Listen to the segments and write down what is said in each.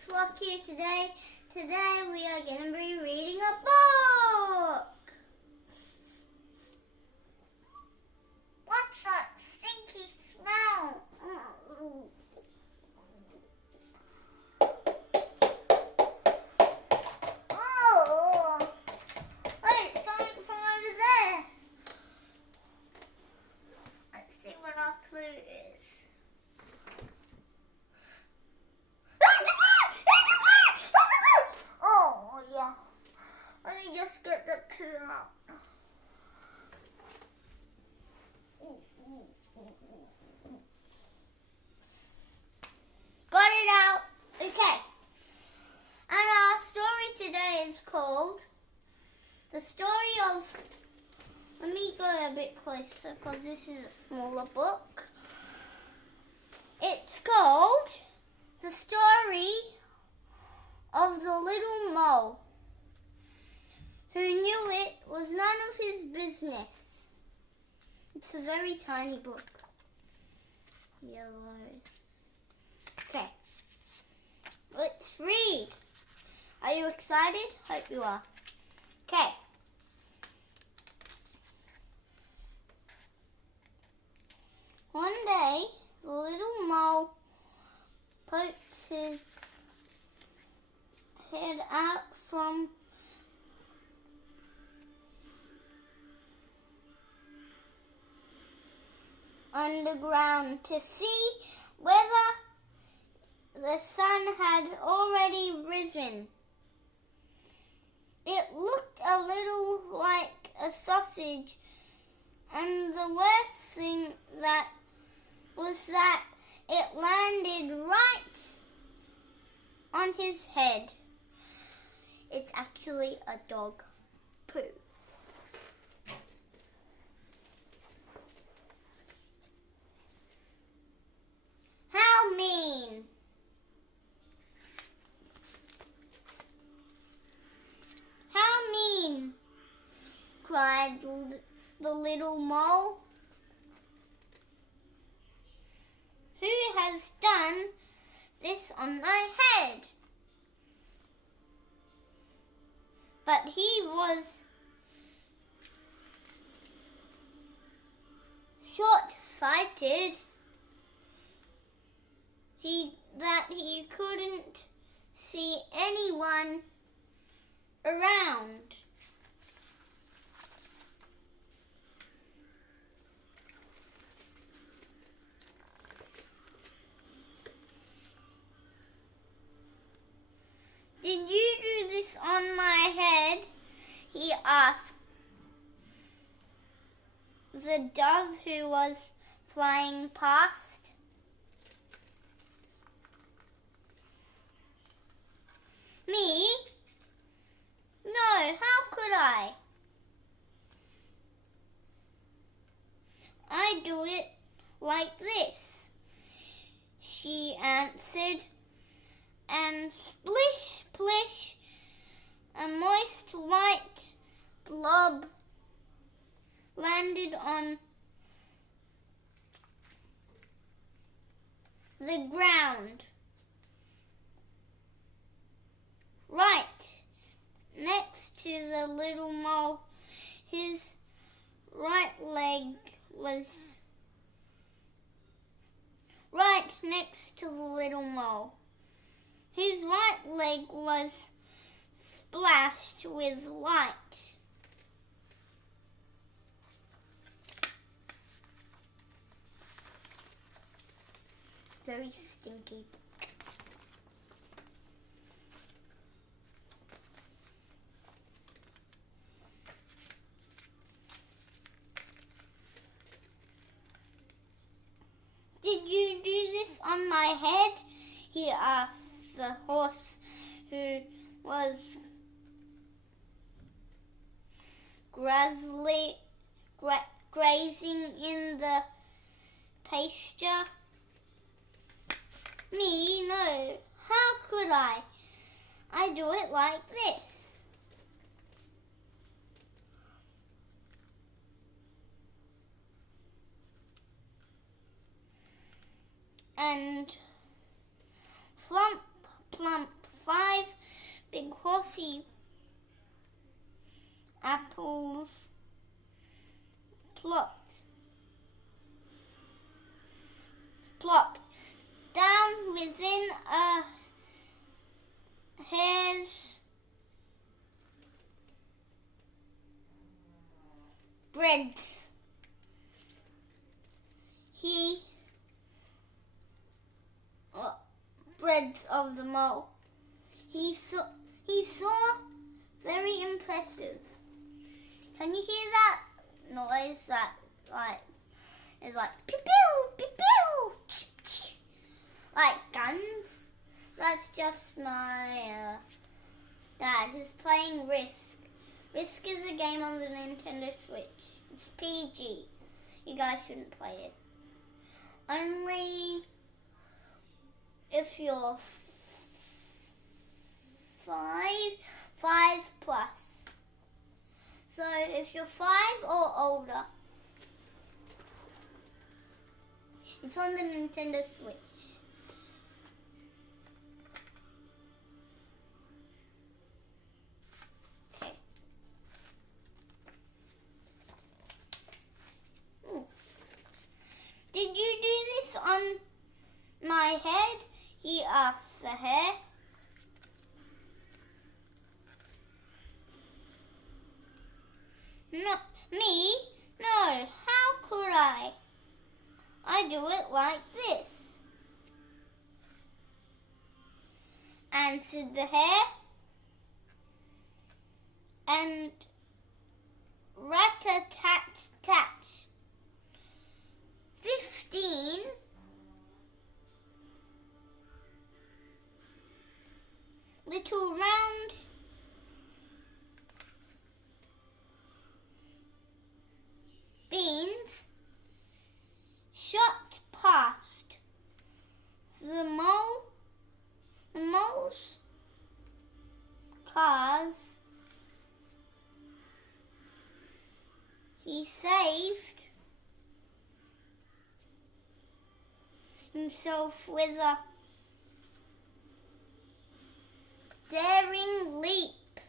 it's Lucky today. Today we are going to be reading a book. What's that stinky smell? Oh, wait, it's coming from over there. Let's see what our clue is. Oh, yeah. Let me just get the poo out. Got it out. Okay. And our story today is called The Story of... Let me go a bit closer because this is a smaller book. It's called The Story of the Little Mole Who Knew It Was None of His Business. It's a very tiny book. Yellow. Okay. Let's read. Are you excited? Hope you are. Okay. One day, the little mole poked his head out from underground to see whether the sun had already risen. It looked a little like a sausage, and the worst thing that was that it landed right on his head. It's actually a dog poo. How mean! How mean! Cried the little mole. Who has done this on my head? But he was short-sighted. He couldn't see anyone around. Did you do this on my head? He asked the dove who was flying past. Me? No, how could I? I do it like this, she answered, and splish, splish, a moist white blob landed on the ground, right next to the little mole. His right leg was right next to the little mole. His right leg was splashed with white. Very stinky. Did you do this on my head? He asked the horse who was grazing in the pasture. Me? No. How could I? I do it like this. And flump, plump, 5 big horsey apples plopped down within a hare's breadth. Breadth of the mole. He saw very impressive. Can you hear that noise? That it's like pew pew pew pew, ch, ch, like guns. That's just my dad. He's playing Risk. Risk is a game on the Nintendo Switch. It's PG. You guys shouldn't play it. Only if you're 5 plus. So if you're 5 or older, it's on the Nintendo Switch. Okay. Ooh. Did you do this on my head? He asked the hare. No, me? No, how could I? I do it like this, answered the hare. And rat-a-tat-tat. 15 little round beans shot past the mole's cars. He saved himself with a daring leap.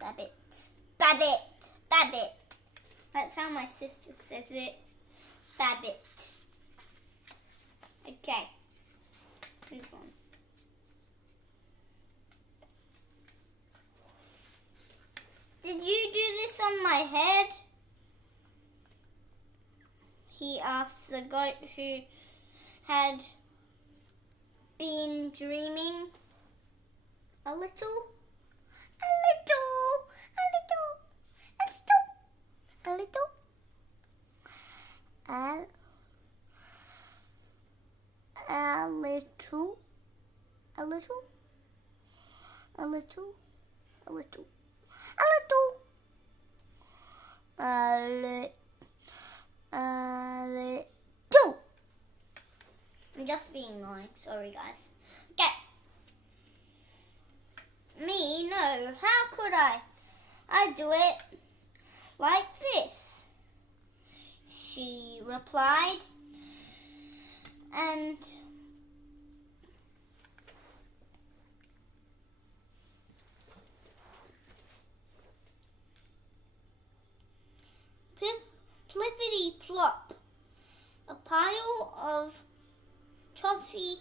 Babbit, babbit, babbit. That's how my sister says it. Babbit. Okay, move on. Did you do this on my head? He asked the goat who had been dreaming a little. I'm just being annoying, sorry guys. Okay. Me? No, how could I? I do it like this, she replied, and plippity plop, a pile of toffee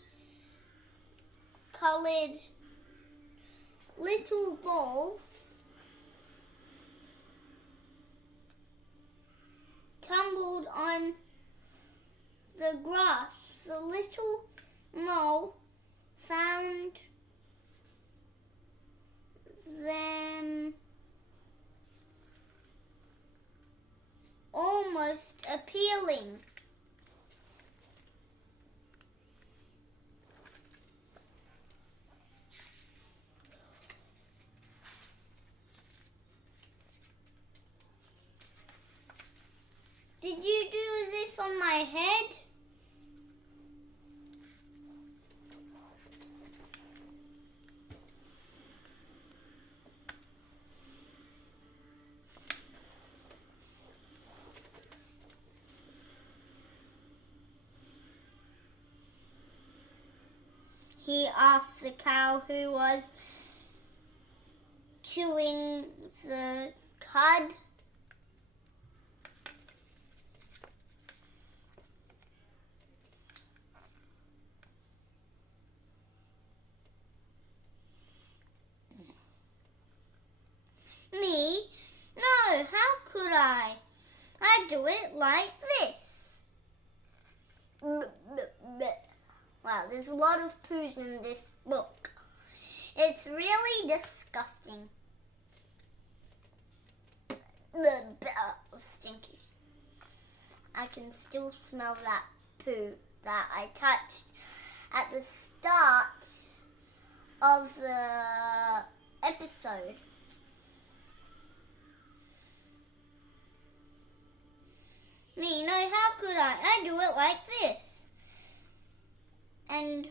coloured little balls tumbled on the grass. The little mole found them almost appealing. Did you do this on my head? he asked the cow who was chewing the cud. Me? No, how could I? I do it like this. Wow, there's a lot of poos in this book. It's really disgusting. Stinky. I can still smell that poo that I touched at the start of the episode. Me, no, how could I? I do it like this. And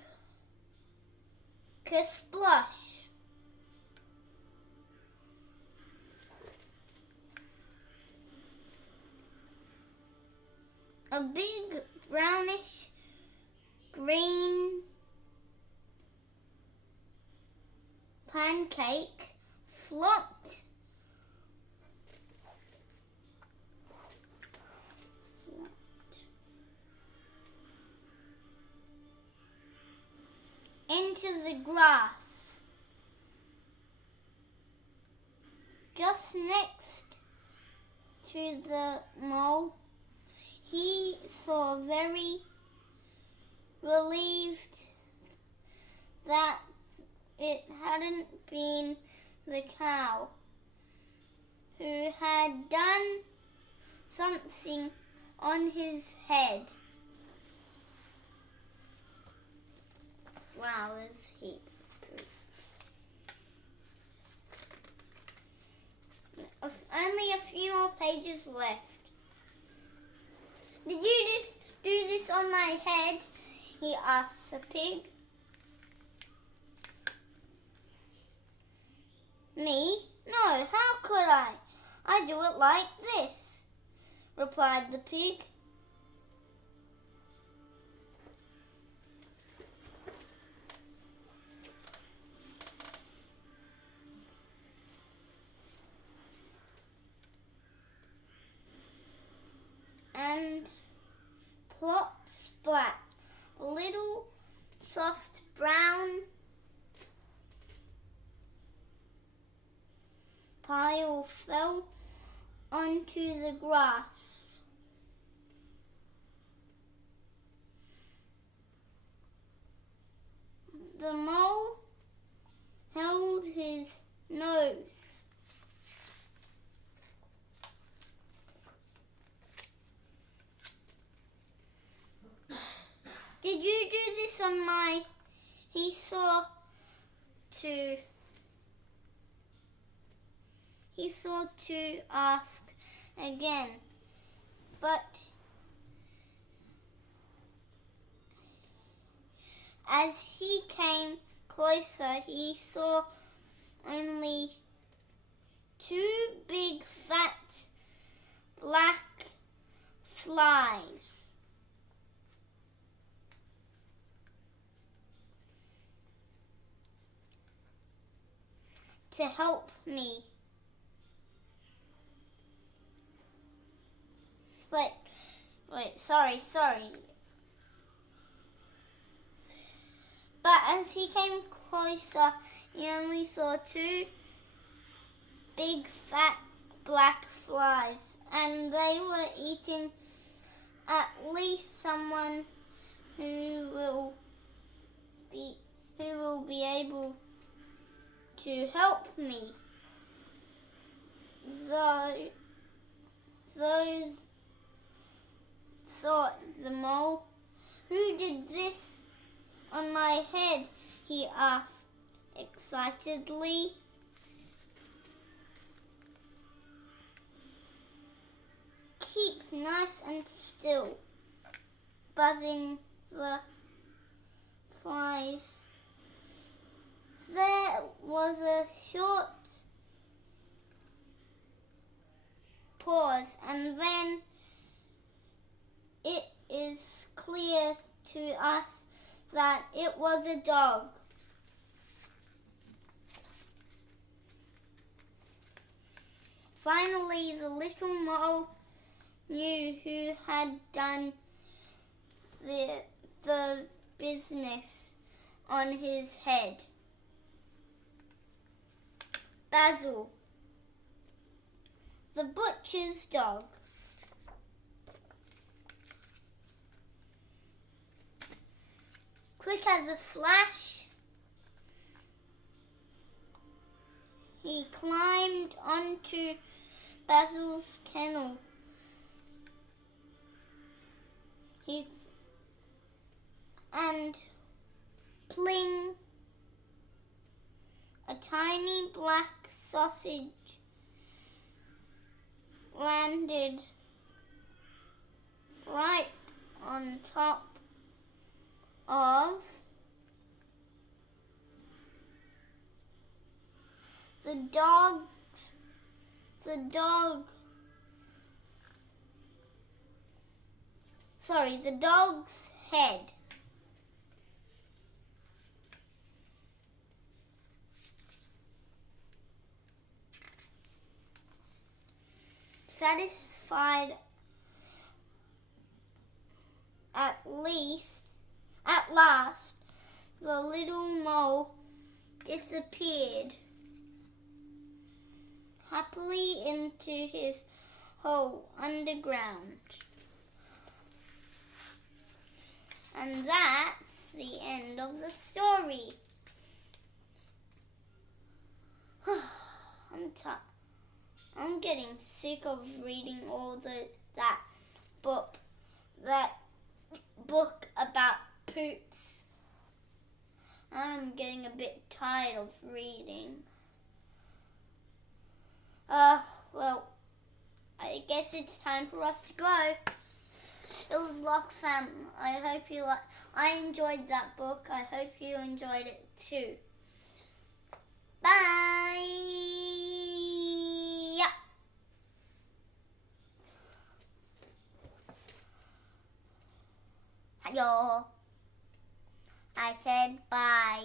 kersplosh. A big brownish green pancake flopped into the grass just next to the mole. He saw very relieved that it hadn't been the cow who had done something on his head. Wow, there's heaps of poops. Only a few more pages left. Did you just do this on my head? He asked the pig. Me? No, how could I? I do it like this, replied the pig. And plop splat, a little soft brown pile fell onto the grass. The mole held his nose. Did you do this on my... He saw to ask again, but as he came closer, he saw only two big fat black flies. To help me. Wait, sorry. But as he came closer, he only saw two big fat black flies, and they were eating at least someone who will be able to help me. Those thought the mole. Who did this on my head? He asked excitedly. Keep nice and still, buzzing the flies. There was a short pause, and then it is clear to us that it was a dog. Finally, the little mole knew who had done the business on his head. Basil, the butcher's dog. Quick as a flash, he climbed onto Basil's kennel. And pling, a tiny black sausage landed right on top of the dog's head. Satisfied at last, the little mole disappeared happily into his hole underground. And that's the end of the story. I'm getting sick of reading all that book about poots. I'm getting a bit tired of reading. Well, I guess it's time for us to go. It was Lock Fam. I enjoyed that book. I hope you enjoyed it too. Bye. Hello. I said bye.